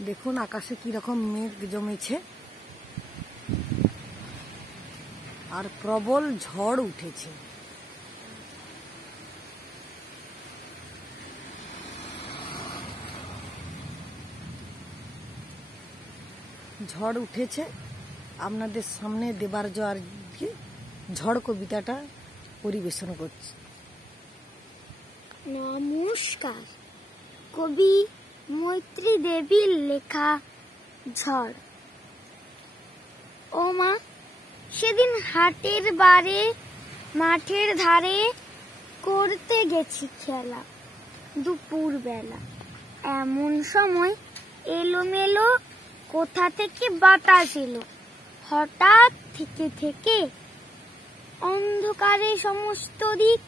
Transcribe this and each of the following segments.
দেখুন আকাশে কি রকম মেঘ জমেছে আর প্রবল ঝড় উঠেছে। ঝড় উঠেছে, আপনাদের সামনে দেবার্য আর ঝড় কবিতাটা পরিবেশন করছি। নমস্কার। কবি মৈত্রী দেবীর লেখা ঝড়। ও মা, সেদিন হাটের বারে মাঠের ধারে করতে গেছি খেলা দুপুর বেলা। এমন সময় এলোমেলো কোথা থেকে বাতাস এলো, হঠাৎ থেকে অন্ধকারে সমস্ত দিক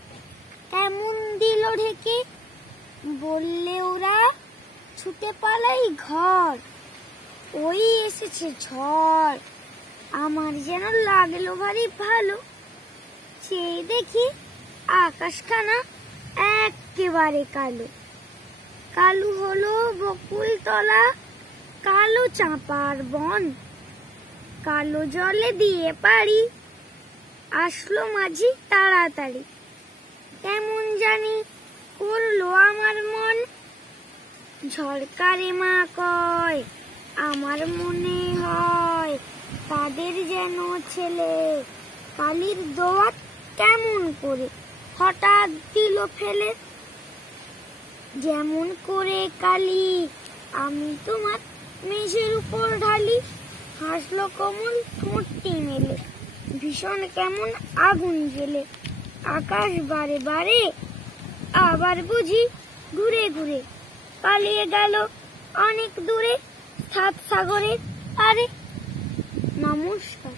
এমন দিল ঢেকে। বললে ওরা ছুটে পালাই ঘর, ওই এসেছে ঝড়। আমার যেন লাগলো ভারী ভালো, চেয়ে দেখি আকাশখানা একেবারে কালো। কালো হলো বকুল তলা, কালো চাঁপার বন, কালো জলে দিয়ে পারি আসলো মাঝি তাড়াতাড়ি। কেমন জানি করলো আমার মন, ঝড়কারে মা কয় আমার মনে হয় তাদের যেন ছেলে কালির দোয়াত কেমন করে হঠাৎ দিল ফেলে। যেমন করে কালি আমি তোমার মেঝের উপর ঢালি, হাসলো কমল ঠোঁটটি মেলে, ভীষণ কেমন আগুন জ্বেলে। আকাশ বারে বারে আবার বুঝি ঘুরে ঘুরে পালিয়ে গেল অনেক দূরে, সাত সাগরের পারে। নমস্কার।